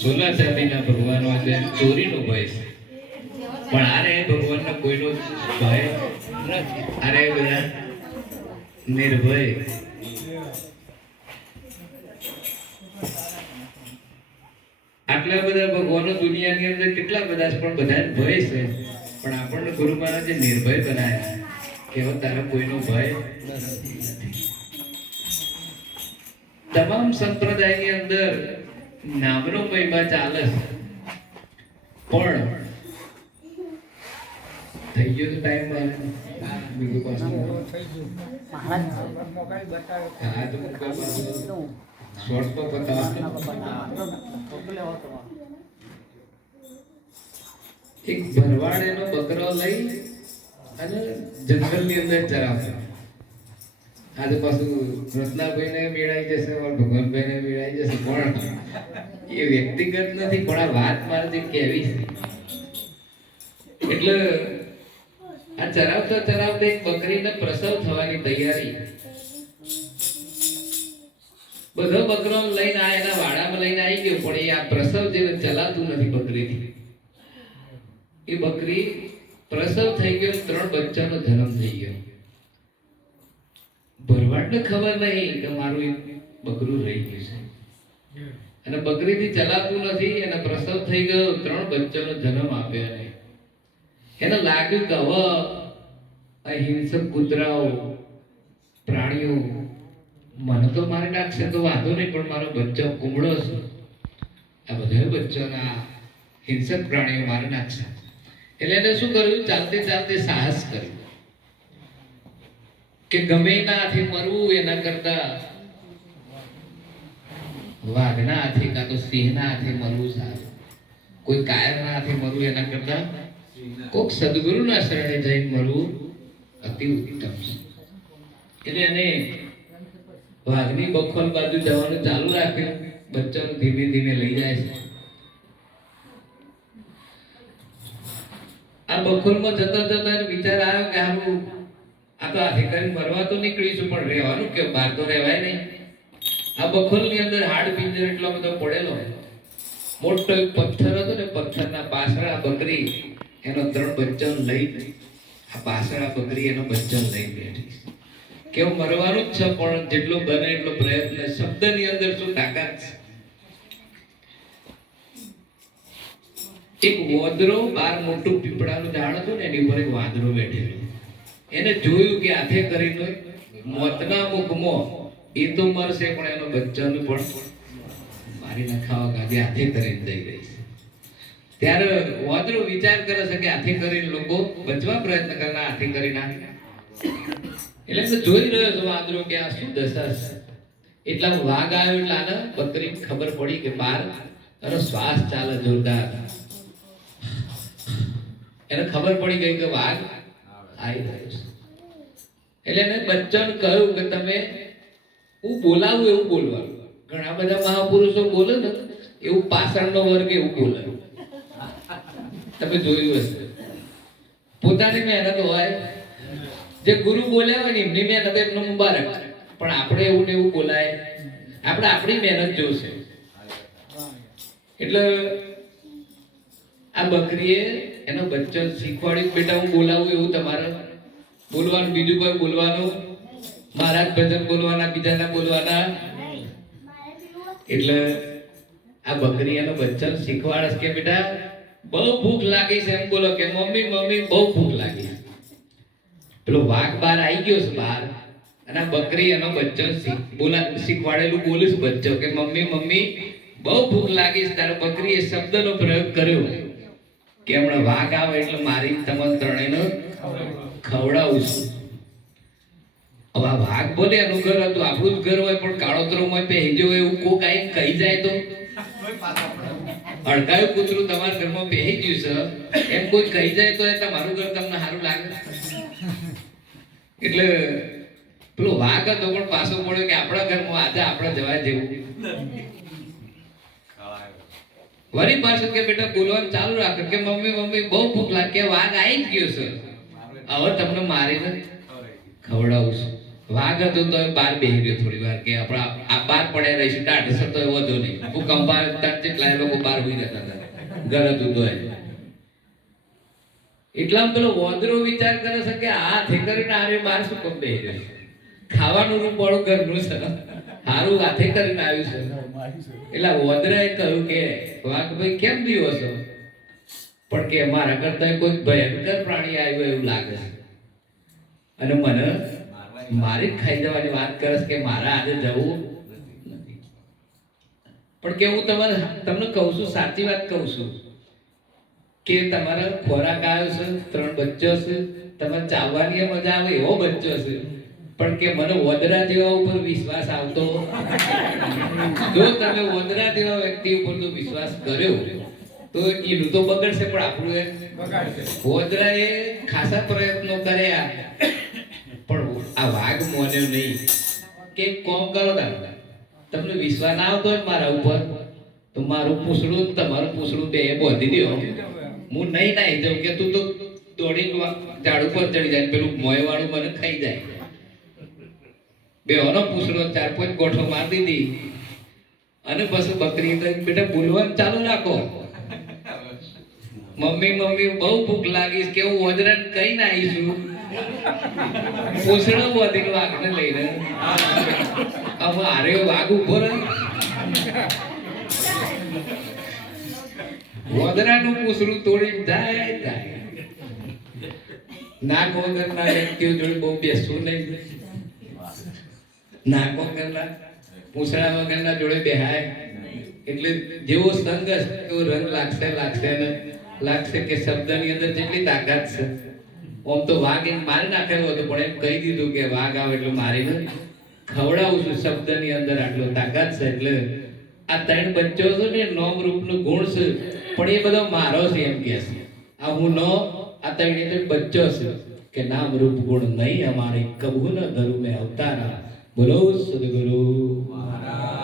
સોના ચાંદીના ભગવાનો આજે ચોરીનો ભય છે, પણ આને ભગવાનનો કોઈનો ભય નથી. આને બધા નિર્ભય. આટલા બધા ભગવાનો દુનિયાની અંદર કેટલા બધા છે, પણ બધા ભય છે. પણ આપણને ગુરુ મહારાજે નિર્ભય બનાવ્યા કે હવે તારો કોઈનો ભય નથી. તમામ સંપ્રદાયની અંદર નામનો મહિમા ચાલે છે, પણ થઈ ગયો તો ટાઈમ બીજું પાછું શોર્ટમાં બતાવો. એક ભરવાડ એનો બકરો લઈ અને જંગલની અંદર ચરાવતો. આજે પાછું રત્નાભાઈને મેળાઈ જશે, ભગવાનભાઈને મેળાઈ જશે, પણ એ વ્યક્તિગત નથી, પણ આ વાત મારે જે કહેવી છે. એટલે આ ચરાવતા ચરાવતા એક બકરીને પ્રસવ થવાની તૈયારી. બધો બકરો લઈને આ એના વાડામાં લઈને આવી ગયો, પણ એ આ પ્રસવ જેને ચલાતું નથી બકરીથી. એ બકરી પ્રસવ થઈ ગયો, 3 બચ્ચાનો જન્મ થઈ ગયો. ભરવાડને ખબર નહીં કે મારું એક બકરું રહી ગયું છે, અને બકરીથી ચલાતું નથી, એને પ્રસવ થઈ ગયો, 3 બચ્ચાનો જન્મ આપ્યો. એને લાગ્યું કે હવે અહિંસક કૂતરાઓ પ્રાણીઓ મને તો મારી નાખશે તો વાંધો નહીં, પણ મારો બચ્ચો કુમળો છે, આ બધા બચ્ચાના હિંસક પ્રાણીઓ મારી નાખશે. એટલે એને શું કર્યું, ચાલતે ચાલતે સાહસ કર્યું કે ગમે એના હાથે મરવું એના કરતા વાઘના હાથે કાં તો સિંહના હાથે મરવું સારું, કોઈ કાયરના હાથે મરવું એના કરતા કોક સદગુરુના શરણે જઈને મરવું અતિ ઉત્તમ છે. એટલે એને વાઘની બખોલ બાજુ જવાનું ચાલુ રાખ્યું, બચ્ચાનું ધીમે ધીમે લઈ જાય છે. આ બખોલમાં જતા જતા વિચાર આવ્યો કે હારું આ તો હાથે કરીને મરવા તો નીકળીશું, પણ રહેવાનું કે બહાર તો રહેવાય નહીં. આ બખોલની અંદર હાડ પિંજર એટલો બધો પડેલો, મોટો એક પથ્થર હતો ને, પથ્થરના પાછળ આ બકરી એનો 3 બચ્ચાને લઈ, આ પાછળ આ બકરી એનો બચ્ચાને લઈ બેઠી. કેવું મરવાનું જ છે, પણ જેટલો બને એટલો પ્રયત્ન. શબ્દની અંદર શું તાકાત છે. એક વાંદરો, બાર મોટું પીપળાનું ઝાડ હતું ને, એની ઉપર એક વાંદરો બેઠેલો. એને જોયું કે હાથે કરીને મોતના મુખમાં એ તો મરશે, પણ એનો બચ્ચાને પણ મારી નખાવા ગાદી હાથે કરીને દઈ રહી છે. ત્યારે વાંદરો વિચાર કરે છે કે હાથે કરીને લોકો બચવા પ્રયત્ન કરે, હાથે કરી નાખે. એટલે તો જોઈ રહ્યો છે વાંદરો કે આ શું દશા છે. એટલા વાઘ આવ્યો, એટલે આને બકરી ખબર પડી કે બાર એનો શ્વાસ ચાલે જોરદાર. એને ખબર પડી ગઈ કે વાઘ આવી રહ્યો છે. એટલે એને બચ્ચાને કહ્યું કે તમે હું બોલાવું એવું બોલવાનું. ઘણા બધા મહાપુરુષો બોલે ને એવું પાછળનો વર્ગ એવું બોલે, તમે જોયું હશે. પોતાની મહેનત હોય, જે ગુરુ બોલ્યા હોય ને એમની મહેનત એમનો મુબારક, પણ આપણે એવું ને એવું બોલાય, આપણે આપણી મહેનત જોશે. એટલે આ બકરીએ એનો બચ્ચો શીખવાડ્યું, બેટા હું બોલાવું એવું તમારે બોલવાનું, બીજું કોઈ બોલવાનું, મહારાજ ભજન બોલવાના, બીજાના બોલવાના. એટલે આ બકરી એનો બચ્ચો શીખવાડે કે બેટા બહુ ભૂખ લાગી છે, એમ બોલો કે મમ્મી મમ્મી બહુ ભૂખ લાગી. પેલો વાઘ બહાર આવી ગયો છે બહાર, અને આ બકરી એનો બચ્ચો શીખવાડેલું બોલે છે બચ્ચો કે મમ્મી મમ્મી બહુ ભૂખ લાગી છે. તારો બકરી એ શબ્દનો પ્રયોગ કર્યો કે હમણાં વાઘ આવે એટલે મારી તમને ત્રણેયનો ખવડાવું છું. હવે આ વાઘ બોલે એનું ઘર હતું, આપણું જ ઘર હોય, પણ કાળોતરોમાં પહેરી જો એવું કોક આવીને કહી જાય તો અડકાયું કૂતરું તમારા ઘરમાં બેહી ગયું છે એમ કોઈ કહી જાય તો એ તમારું ઘર તમને સારું લાગે. એટલે પેલો વાઘ હતો પણ પાછો પડ્યો કે આપણા ઘરમાં આજે આપણે જવા જેવું. વળી પાછું કે બેટા બોલવાનું ચાલુ રાખે કે મમ્મી મમ્મી બહુ ભૂખ લાગે, વાઘ આવી જ ગયો છે, હવે તમને મારીને ખવડાવું છું. વાઘ હતું તો બાર બેહી ગયો થોડી વાર કે આપણા આ બાર પડ્યા રહીશું ટાઢસર તો વધુ નહીં ભૂકંપ આવે ત્યાં જેટલા લોકો બાર હોઈ જતા હતા ઘર હતું તો એટલા પેલો વોંદરો વિચાર કરે છે કે આ હાથે કરીને આરે બાર શું કમ બેહી રહ્યો ખાવાનું રૂપ વાળું ઘરનું છે હારું હાથે કરીને આવ્યું છે એટલે વોંદરાએ કહ્યું કે વાઘ ભાઈ કેમ બીવો છો પણ કે મારા કરતા કોઈ ભયંકર પ્રાણી આવ્યું એવું લાગે છે અને મને મારી જ ખાઈ જવાની વાત કરે છે કે મારા આજે જવું નથી પણ કે હું તમને કહું છું સાચી વાત કહું છું કે તમારા ખોરાક આવ્યો છે 3 બચ્ચો છે તમારે ચાવવાની મજા આવે એવો બચ્ચો છે પણ કે મને વોંદરા જેવા ઉપર વિશ્વાસ આવતો જો તમે વોંદરા જેવા વ્યક્તિ ઉપર તો વિશ્વાસ કર્યો તો એનું તો બગડશે પણ આપણું બગાડશે વોંદરાએ ખાસા પ્રયત્નો કર્યા પણ આ વાઘ મોન્યો નહીં કે કોમ કરો તમને વિશ્વાસ ના આવતો હોય મારા ઉપર તો મારું પૂછડું તમારું પૂછડું બે બાંધી દો હું નહીં નાઈ જાઉં કે તું તો દોડીને ઝાડ ઉપર ચડી જાય પેલું મોય વાળું મને ખાઈ જાય બેઓનો પૂછડો 4-5 ગોઠો મારી દીધી અને પછી બકરી બેટા બોલવાનું ચાલુ રાખો મમ્મી મમ્મી બહુ ભૂખ લાગી કે હું વોંદરાને કઈ ના આવીશું પૂછડો બાંધીને વાઘને લઈને હવે આર્યો વાઘ ઉભો રહે વોંદરાનું પૂછડું તોડી જાય નાક વગરના વ્યક્તિઓ જોડે બહુ બેસવું નહીં નાક વગરના પૂછડા વગરના જોડે બેહાય એટલે જેવો સંગ હશે એવો રંગ લાગશે કે શબ્દની અંદર જેટલી તાકાત છે આમ તો વાઘ એમ મારી નાખેલો હતો પણ એમ કહી દીધું કે વાઘ આવે એટલે મારીને ખવડાવું છું શબ્દની અંદર આટલો તાકાત છે એટલે આ 3 બચ્ચો છે ને નોમ રૂપનું ગુણ છે પણ એ બધો મારો છે એમ કહે છે આ હું નો આ 3 બચ્ચો છે કે નામ રૂપ ગુણ નહીં અમારે કબૂ ન ધરું મેં અવતારા બોલો સદગુરુ મહારાજ